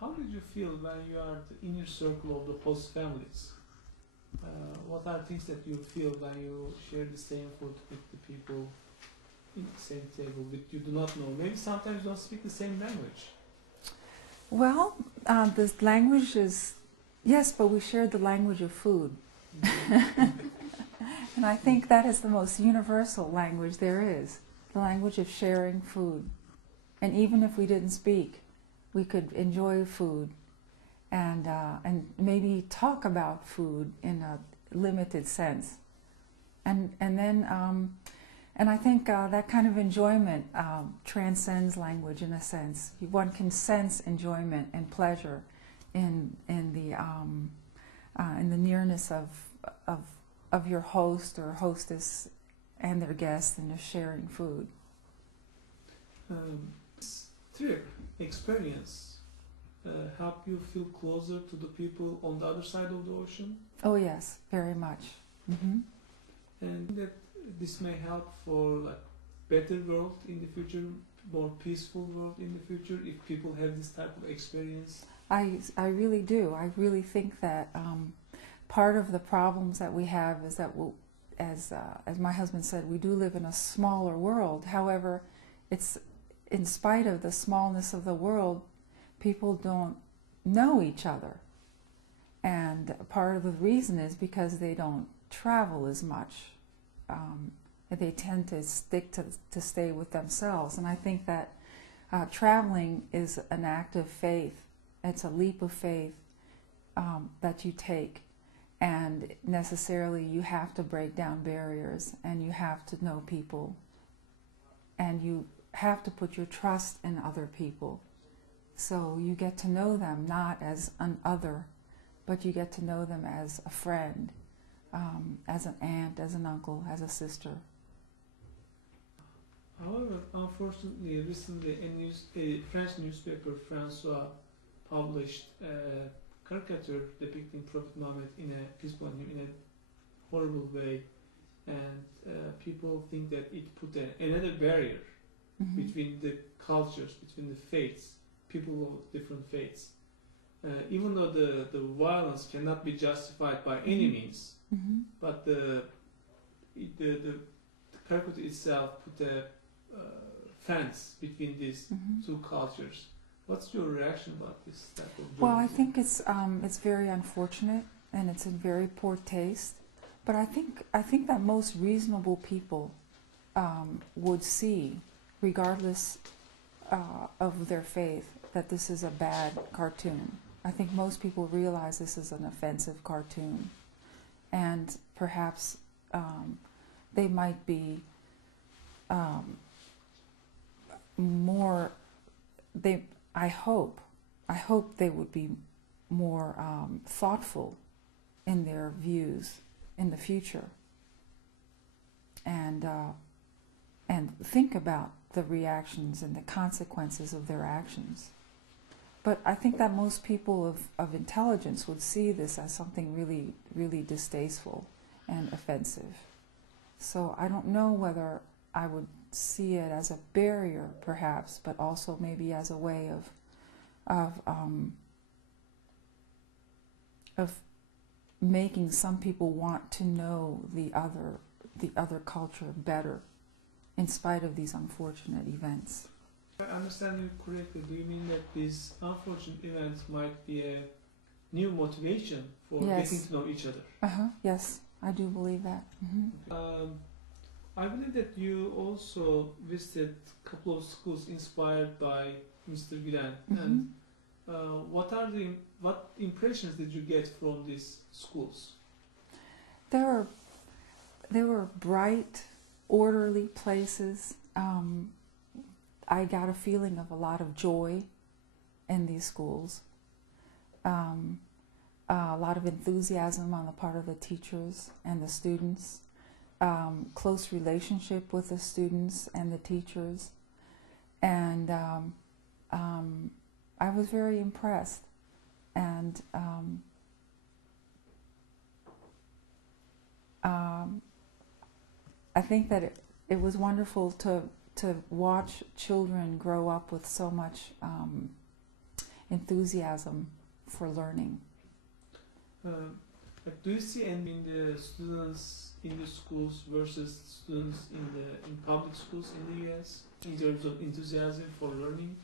How did you feel when you are the inner circle of the host families? What are things that you feel when you share the same food with the people in the same table that you do not know? Maybe sometimes you don't speak the same language. Well, the language is, yes, but we share the language of food. And I think that is the most universal language there is, the language of sharing food. And even if we didn't speak, we could enjoy food and maybe talk about food in a limited sense. And I think that kind of enjoyment transcends language in a sense. One can sense enjoyment and pleasure in the nearness of your host or hostess and their guests, and just sharing food. Trip experience help you feel closer to the people on the other side of the ocean? Oh yes, very much. Mm-hmm. And that this may help for like better world in the future, more peaceful world in the future, if people have this type of experience. I really do. I really think that part of the problems that we have is that, as my husband said, we do live in a smaller world. However, it's in spite of the smallness of the world, people don't know each other. And part of the reason is because they don't travel as much. They tend to stick to stay with themselves. And I think that traveling is an act of faith. It's a leap of faith that you take. And necessarily you have to break down barriers, and you have to know people, and you have to put your trust in other people. So you get to know them not as an other, but you get to know them as a friend, as an aunt, as an uncle, as a sister. However, unfortunately, recently a French newspaper, François, published a caricature depicting Prophet Muhammad in a horrible way, and people think that it put another barrier Mm-hmm. between the cultures, between the faiths, people of different faiths. Even though the violence cannot be justified by any means, Mm-hmm. but the caricature itself put a fence between these Mm-hmm. two cultures. What's your reaction about this type of Well, I journalism? think it's very unfortunate, and it's in very poor taste. But I think that most reasonable people would see, regardless of their faith, that this is a bad cartoon. I think most people realize this is an offensive cartoon, and perhaps they might be more. I hope they would be more thoughtful in their views in the future, and think about the reactions and the consequences of their actions. But I think that most people of intelligence would see this as something really, really distasteful and offensive. So I don't know whether I would see it as a barrier, perhaps, but also maybe as a way of making some people want to know the other culture better, in spite of these unfortunate events. If I understand you correctly, do you mean that these unfortunate events might be a new motivation for Yes. getting to know each other? Yes, I do believe that. Mm-hmm. I believe that you also visited a couple of schools inspired by Mr. Gulen. Mm-hmm. And what impressions did you get from these schools? They were bright, orderly places. I got a feeling of a lot of joy in these schools. A lot of enthusiasm on the part of the teachers and the students. Close relationship with the students and the teachers. And I was very impressed. And I think that it was wonderful to watch children grow up with so much enthusiasm for learning. Do you see any in the students in the schools versus students in public schools in the U.S. in terms of enthusiasm for learning?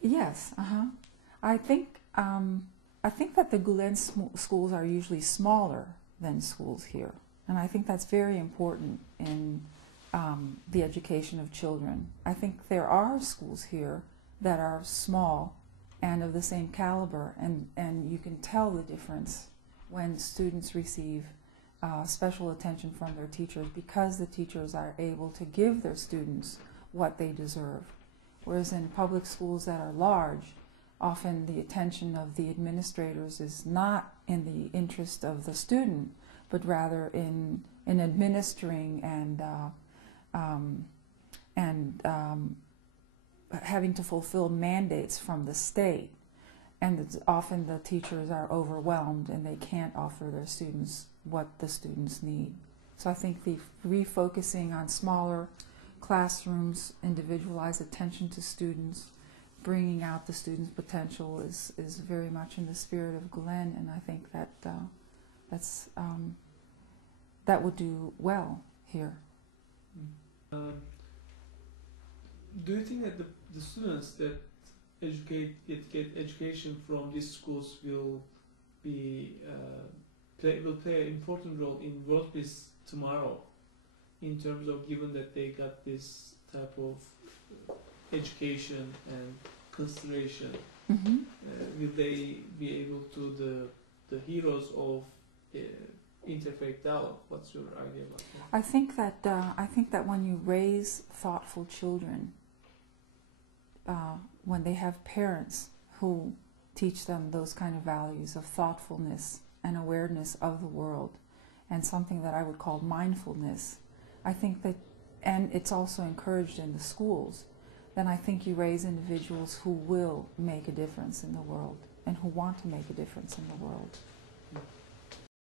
Yes. I think that the Gulen schools are usually smaller than schools here, and I think that's very important in the education of children. I think there are schools here that are small and of the same caliber, and you can tell the difference when students receive special attention from their teachers, because the teachers are able to give their students what they deserve. Whereas in public schools that are large, often the attention of the administrators is not in the interest of the student, but rather in administering and having to fulfill mandates from the state. And often the teachers are overwhelmed and they can't offer their students what the students need. So I think the refocusing on smaller classrooms, individualized attention to students, bringing out the students' potential is very much in the spirit of Gulen, and I think that that would do well here. Do you think that the students that get education from these schools will play an important role in world peace tomorrow, in terms of, given that they got this type of education and consideration? Will they be able to the heroes of interfaith dialogue? What's your idea about that? I think that when you raise thoughtful children, when they have parents who teach them those kind of values of thoughtfulness and awareness of the world, and something that I would call mindfulness, I think that, and it's also encouraged in the schools, then I think you raise individuals who will make a difference in the world and who want to make a difference in the world.